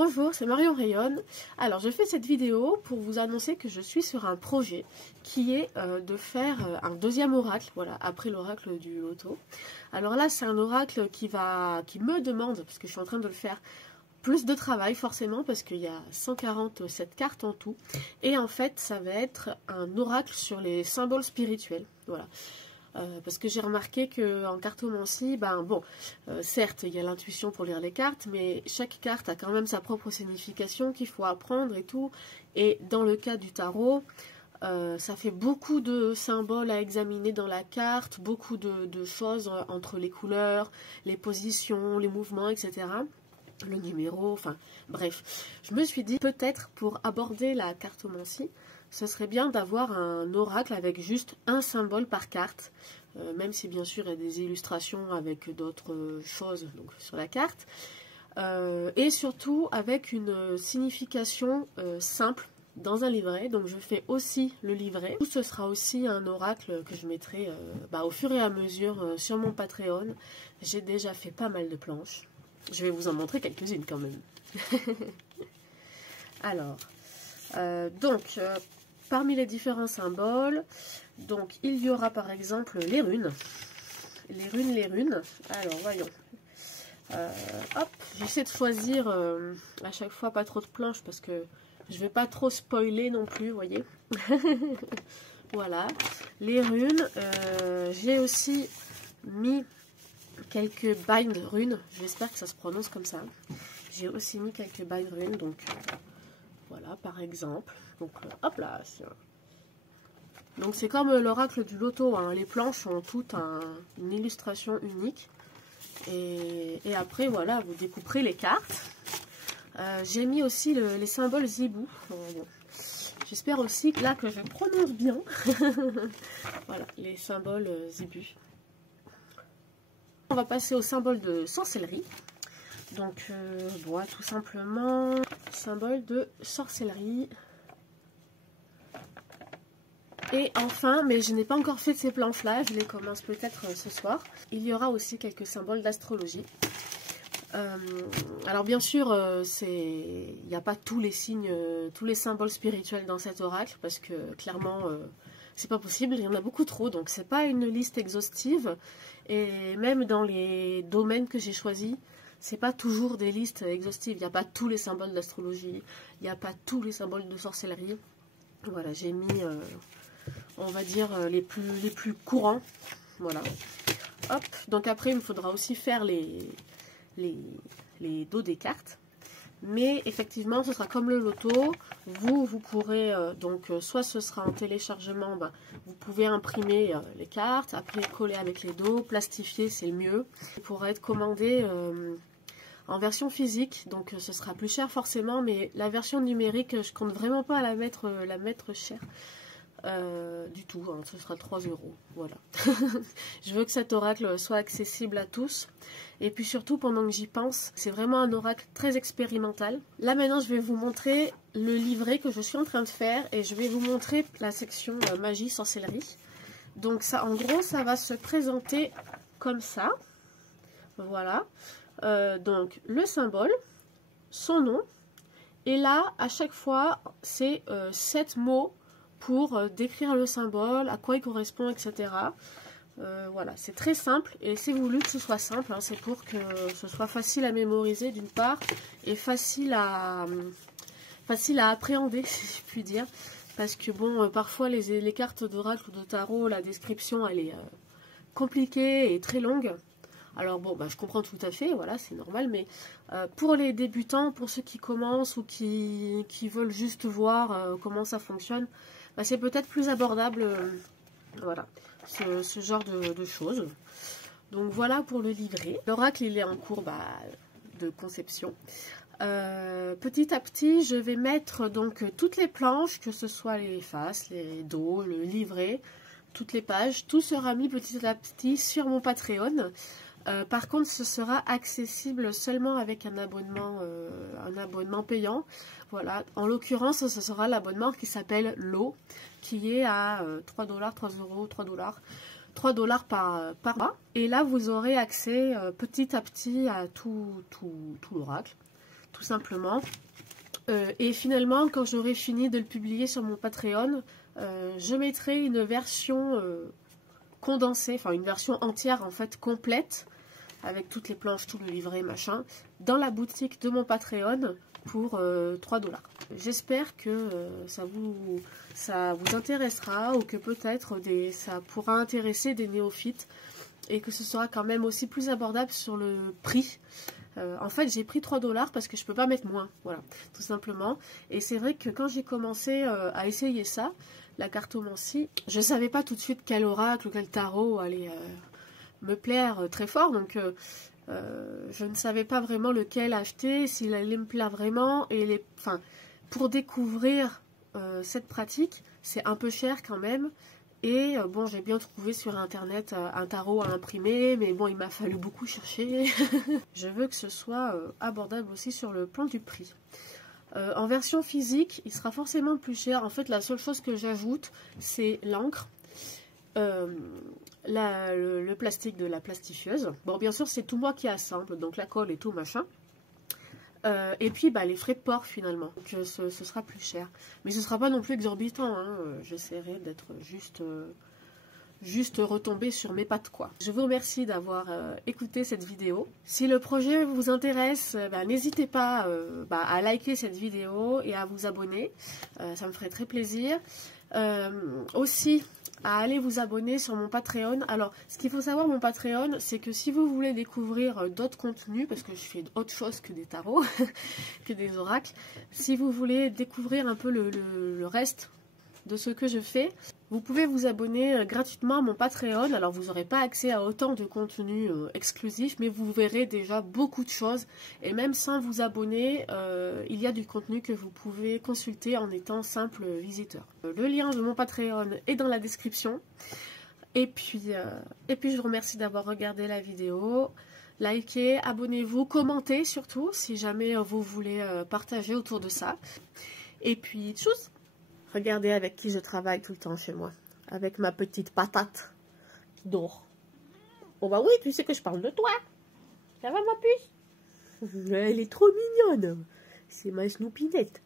Bonjour, c'est Marion Rayonne. Alors, je fais cette vidéo pour vous annoncer que je suis sur un projet qui est de faire un deuxième oracle, voilà, après l'oracle du loto. Alors là, c'est un oracle qui me demande, parce que je suis en train de le faire, plus de travail forcément, parce qu'il y a 147 cartes en tout. Et en fait, ça va être un oracle sur les symboles spirituels, voilà. Parce que j'ai remarqué qu'en cartomancie, certes, il y a l'intuition pour lire les cartes, mais chaque carte a quand même sa propre signification qu'il faut apprendre et tout. Et dans le cas du tarot, ça fait beaucoup de symboles à examiner dans la carte, beaucoup de choses entre les couleurs, les positions, les mouvements, etc. Le numéro, enfin bref. Je me suis dit, peut-être pour aborder la cartomancie, ce serait bien d'avoir un oracle avec juste un symbole par carte, même si bien sûr il y a des illustrations avec d'autres choses donc, sur la carte, et surtout avec une signification simple dans un livret. Donc je fais aussi le livret. Ce sera aussi un oracle que je mettrai au fur et à mesure sur mon Patreon. J'ai déjà fait pas mal de planches. Je vais vous en montrer quelques-unes quand même. Alors, parmi les différents symboles, donc il y aura par exemple les runes. Les runes. Alors, voyons. Hop, j'essaie de choisir à chaque fois pas trop de planches parce que je vais pas trop spoiler non plus, vous voyez. Voilà. Les runes. J'ai aussi mis quelques bind runes. J'espère que ça se prononce comme ça. J'ai aussi mis quelques bind runes, donc voilà, par exemple. Donc, hop là. Donc, c'est comme l'oracle du loto. Hein. Les planches ont toutes une illustration unique. Et après, voilà, vous découperez les cartes. J'ai mis aussi les symboles zibou. J'espère aussi là que je prononce bien. Voilà, les symboles zibou. On va passer au symbole de sorcellerie. Donc, voilà, tout simplement, symbole de sorcellerie. Et enfin, mais je n'ai pas encore fait ces planches-là, je les commence peut-être ce soir. Il y aura aussi quelques symboles d'astrologie. Alors bien sûr, il n'y a pas tous les signes, tous les symboles spirituels dans cet oracle, parce que clairement, c'est pas possible, il y en a beaucoup trop, donc c'est pas une liste exhaustive. Et même dans les domaines que j'ai choisis, c'est pas toujours des listes exhaustives. Il n'y a pas tous les symboles d'astrologie, il n'y a pas tous les symboles de sorcellerie. Voilà, j'ai mis, on va dire, les plus courants. Voilà. Hop, donc après, il me faudra aussi faire les dos des cartes. Mais effectivement, ce sera comme le loto. Vous pourrez, soit ce sera en téléchargement, vous pouvez imprimer les cartes, après coller avec les dos, plastifier, c'est le mieux. Il pourra être commandé en version physique, donc ce sera plus cher forcément, mais la version numérique, je compte vraiment pas la mettre chère. Du tout, hein, ce sera 3 €, voilà. Je veux que cet oracle soit accessible à tous, et puis surtout pendant que j'y pense, c'est vraiment un oracle très expérimental. Là maintenant je vais vous montrer le livret que je suis en train de faire, et je vais vous montrer la section magie sorcellerie. Donc ça, en gros, ça va se présenter comme ça, voilà. Donc le symbole, son nom, et là à chaque fois c'est 7 mots pour décrire le symbole, à quoi il correspond, etc. Voilà, c'est très simple et c'est voulu que ce soit simple, hein, c'est pour que ce soit facile à mémoriser d'une part et facile à appréhender, si je puis dire. Parce que bon, parfois les cartes d'oracle ou de tarot, la description elle est compliquée et très longue. Alors bon, je comprends tout à fait, voilà, c'est normal, mais pour les débutants, pour ceux qui commencent ou qui veulent juste voir comment ça fonctionne, c'est peut-être plus abordable, voilà, ce genre de choses. Donc voilà pour le livret. L'oracle, il est en cours de conception. Petit à petit, je vais mettre donc toutes les planches, que ce soit les faces, les dos, le livret, toutes les pages, tout sera mis petit à petit sur mon Patreon. Par contre, ce sera accessible seulement avec un abonnement payant. Voilà. En l'occurrence, ce sera l'abonnement qui s'appelle l'eau, qui est à 3 $, 3 €, 3 $. 3 $ par mois. Et là, vous aurez accès petit à petit à tout l'oracle. tout simplement. Et finalement, quand j'aurai fini de le publier sur mon Patreon, je mettrai une version condensée, enfin une version entière en fait complète, avec toutes les planches, tout le livret, machin, dans la boutique de mon Patreon pour 3 $. J'espère que ça vous intéressera, ou que peut-être ça pourra intéresser des néophytes, et que ce sera quand même aussi plus abordable sur le prix. En fait, j'ai pris 3 $ parce que je peux pas mettre moins, voilà, tout simplement. Et c'est vrai que quand j'ai commencé à essayer ça, la cartomancie, je savais pas tout de suite quel oracle ou quel tarot allait me plaire très fort, donc je ne savais pas vraiment lequel acheter, s'il allait me plaire vraiment, et enfin, pour découvrir cette pratique, c'est un peu cher quand même. Et bon, j'ai bien trouvé sur internet un tarot à imprimer, mais bon, il m'a fallu beaucoup chercher. Je veux que ce soit abordable aussi sur le plan du prix. En version physique, il sera forcément plus cher. En fait, la seule chose que j'ajoute, c'est l'encre, le plastique de la plastifieuse. Bon, bien sûr, c'est tout moi qui assemble, donc la colle et tout, machin. Et puis les frais de port finalement, donc ce sera plus cher, mais ce sera pas non plus exorbitant, hein. J'essaierai d'être juste retombée sur mes pattes, quoi. Je vous remercie d'avoir écouté cette vidéo. Si le projet vous intéresse, n'hésitez pas à liker cette vidéo et à vous abonner, ça me ferait très plaisir. Aussi à aller vous abonner sur mon Patreon. Alors, ce qu'il faut savoir, mon Patreon, c'est que si vous voulez découvrir d'autres contenus, parce que je fais autre chose que des tarots, que des oracles, si vous voulez découvrir un peu le reste de ce que je fais, vous pouvez vous abonner gratuitement à mon Patreon. Alors, vous n'aurez pas accès à autant de contenu exclusif, mais vous verrez déjà beaucoup de choses. Et même sans vous abonner, il y a du contenu que vous pouvez consulter en étant simple visiteur. Le lien de mon Patreon est dans la description. Et puis je vous remercie d'avoir regardé la vidéo. Likez, abonnez-vous, commentez surtout, si jamais vous voulez partager autour de ça. Et puis, tchuss! Regardez avec qui je travaille tout le temps chez moi. Avec ma petite patate qui dort. Oh bah oui, tu sais que je parle de toi. Ça va ma puce? Elle est trop mignonne. C'est ma Snoopinette.